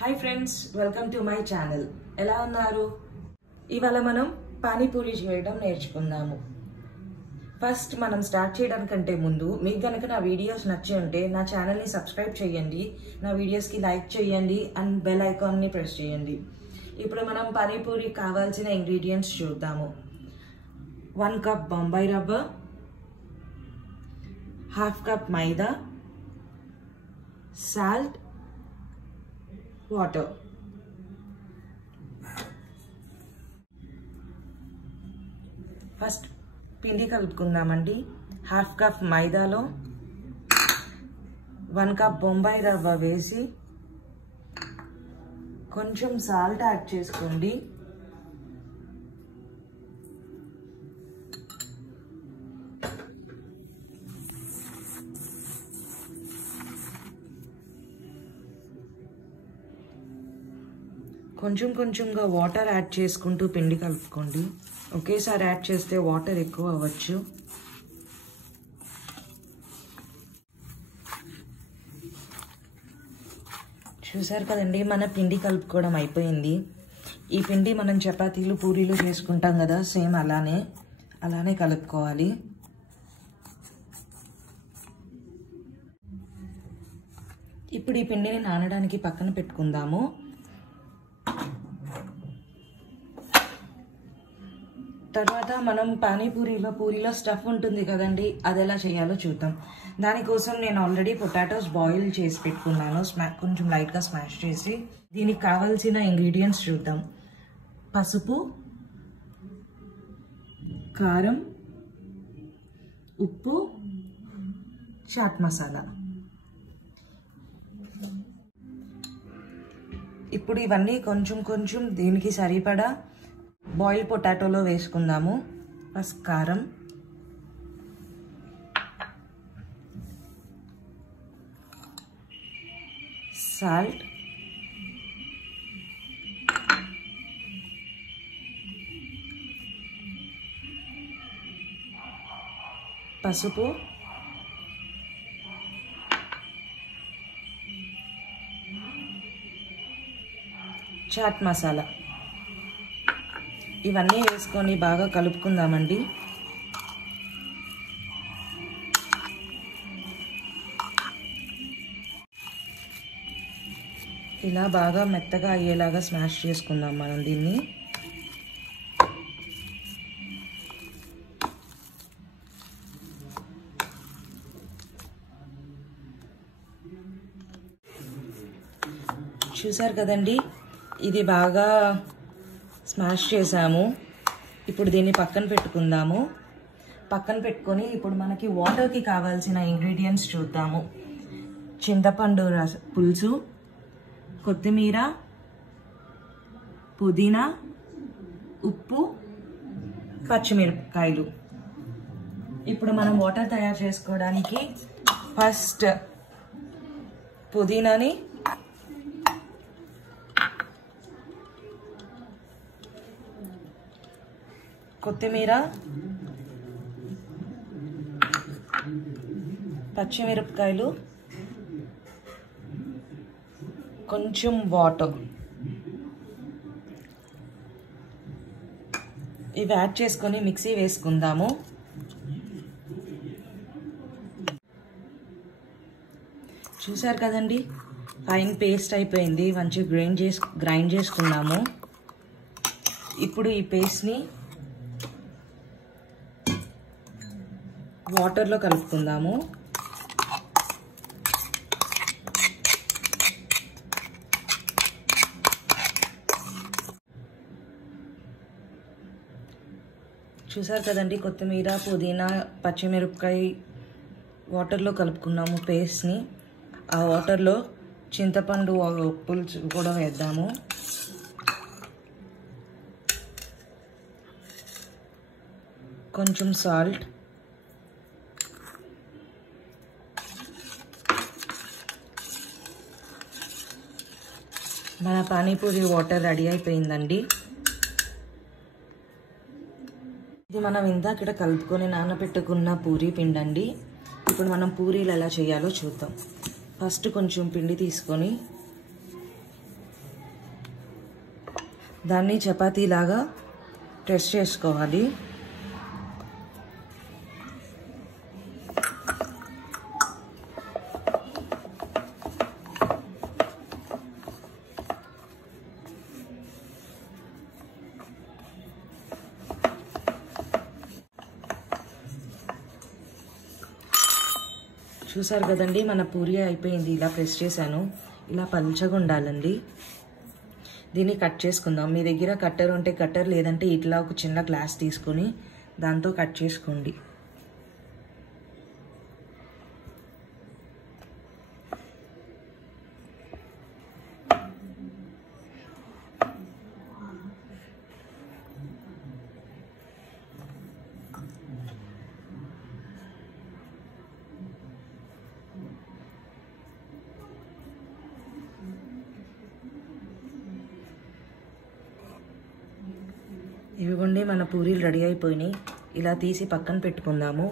Hi friends, welcome to my channel. ఎలా ఉన్నారు? ఇవాళ మనం పానీపూరి చేయడం నేర్చుకుందాము. ఫస్ట్ మనం స్టార్ట్ చేయడానికంటే ముందు మీకు కనుక నా వీడియోస్ నచ్చి ఉంటే నా ఛానల్ని సబ్స్క్రైబ్ చేయండి, నా వీడియోస్కి లైక్ చేయండి అండ్ బెల్ ఐకాన్ని ప్రెస్ చేయండి. ఇప్పుడు మనం పానీపూరి కావాల్సిన ఇంగ్రీడియంట్స్ చూద్దాము. 1 కప్ బొంబాయి రవ్వ, 1/2 కప్ మైదా, సాల్ట్, వాటర్. ఫస్ట్ పిండి కలుపుకుందామండి. 1/2 కప్ మైదాలో 1 కప్ బొంబాయి రవ్వ వేసి కొంచెం సాల్ట్ యాడ్ చేసుకోండి. కొంచెం కొంచెంగా వాటర్ యాడ్ చేసుకుంటూ పిండి కలుపుకోండి. ఒకేసారి యాడ్ చేస్తే వాటర్ ఎక్కువ అవ్వచ్చు. చూసారు కదండి, మన పిండి కలుపుకోవడం అయిపోయింది. ఈ పిండి మనం చపాతీలు పూరీలు చేసుకుంటాం కదా, సేమ్ అలానే కలుపుకోవాలి. ఇప్పుడు ఈ పిండిని నానడానికి పక్కన పెట్టుకుందాము. తర్వాత మనం పూరీలో స్టఫ్ ఉంటుంది కదండి, అది ఎలా చేయాలో చూద్దాం. దానికోసం నేను ఆల్రెడీ పొటాటోస్ బాయిల్ చేసి పెట్టుకున్నాను, కొంచెం లైట్గా స్మాష్ చేసి. దీనికి కావాల్సిన ఇంగ్రీడియంట్స్ చూద్దాం. పసుపు, కారం, ఉప్పు, చాట్ మసాలా. ఇప్పుడు ఇవన్నీ కొంచెం కొంచెం దీనికి సరిపడా బాయిల్ పొటాటోలో వేసుకుందాము. ఫస్ట్ కారం, సాల్ట్, పసుపు, చాట్ మసాలా. ఇవన్నీ వేసుకొని బాగా కలుపుకుందామండి. ఇలా బాగా మెత్తగా అయ్యేలాగా స్మాష్ చేసుకుందాం మనం దీన్ని. చూసారు కదండి, ఇది బాగా స్మాష్ చేసాము. ఇప్పుడు దీన్ని పక్కన పెట్టుకుందాము. పక్కన పెట్టుకొని ఇప్పుడు మనకి వాటర్కి కావాల్సిన ఇంగ్రీడియంట్స్ చూద్దాము. చింతపండు పులుసు, కొత్తిమీర, పుదీనా, ఉప్పు, పచ్చిమిరపకాయలు. ఇప్పుడు మనం వాటర్ తయారు చేసుకోవడానికి ఫస్ట్ పుదీనాని కొత్తిమీర, పచ్చిమిరపకాయలు, కొంచెం వాటర్ ఇవి యాడ్ చేసుకొని మిక్సీ వేసుకుందాము. చూసారు కదండి, ఫైన్ పేస్ట్ అయిపోయింది. మంచిగా గ్రైండ్ చేసుకున్నాము. ఇప్పుడు ఈ పేస్ట్ని వాటర్లో కలుపుకుందాము. చూసారు కదండి, కొత్తిమీర, పుదీనా, పచ్చిమిరపకాయ వాటర్లో కలుపుకున్నాము పేస్ట్ని. ఆ వాటర్లో చింతపండు పులుసు కూడా వేద్దాము. కొంచెం సాల్ట్, మన పానీపూరి వాటర్ రెడీ అయిపోయిందండి. ఇది మనం ఇందాక కలుపుకొని నానబెట్టుకున్న పూరీ పిండి అండి. ఇప్పుడు మనం పూరీలు ఎలా చేయాలో చూద్దాం. ఫస్ట్ కొంచెం పిండి తీసుకొని దాన్ని చపాతీలాగా ప్రెస్ చేసుకోవాలి. చూసారు కదండి, మన పూరి అయిపోయింది. ఇలా ప్రెస్ చేశాను. ఇలా పల్చగా ఉండాలండి. దీన్ని కట్ చేసుకుందాం. మీ దగ్గర కట్టర్ ఉంటే కట్టర్, లేదంటే ఇట్లా ఒక చిన్న గ్లాస్ తీసుకొని దాంతో కట్ చేసుకోండి. ఇవిగోండి, మన పూరీలు రెడీ అయిపోయినాయి. ఇలా తీసి పక్కన పెట్టుకుందాము.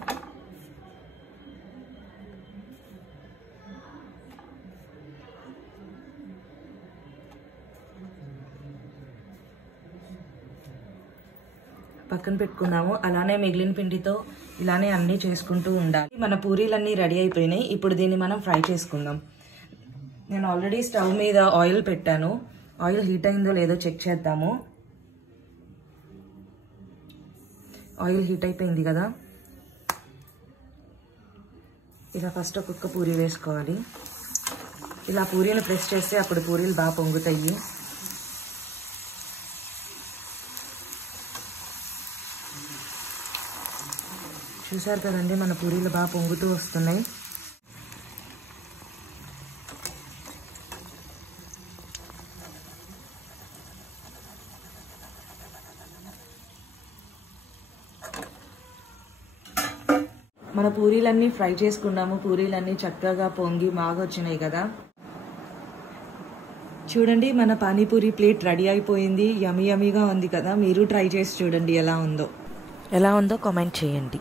అలానే మిగిలిన పిండితో ఇలానే అన్నీ చేసుకుంటూ ఉండాలి. మన పూరీలన్నీ రెడీ అయిపోయినాయి. ఇప్పుడు దీన్ని మనం ఫ్రై చేసుకుందాం. నేను ఆల్రెడీ స్టవ్ మీద ఆయిల్ పెట్టాను. ఆయిల్ హీట్ అయిందో లేదో చెక్ చేద్దాము. ఆయిల్ హీట్ అయిపోయింది కదా. ఇలా ఫస్ట్ ఒక్కొక్క పూరీ వేసుకోవాలి. ఇలా పూరీని ప్రెస్ చేస్తే అప్పుడు పూరీలు బాగా పొంగుతాయి. చూసారు కదండి, మన పూరీలు బాగా పొంగుతూ వస్తున్నాయి. మన పూరీలన్నీ ఫ్రై చేసుకున్నాము. పూరీలన్నీ చక్కగా పొంగి బాగా వచ్చినాయి కదా. చూడండి, మన పానీపూరి ప్లేట్ రెడీ అయిపోయింది. యమ్మీగా ఉంది కదా. మీరు ట్రై చేసి చూడండి ఎలా ఉందో కామెంట్ చేయండి.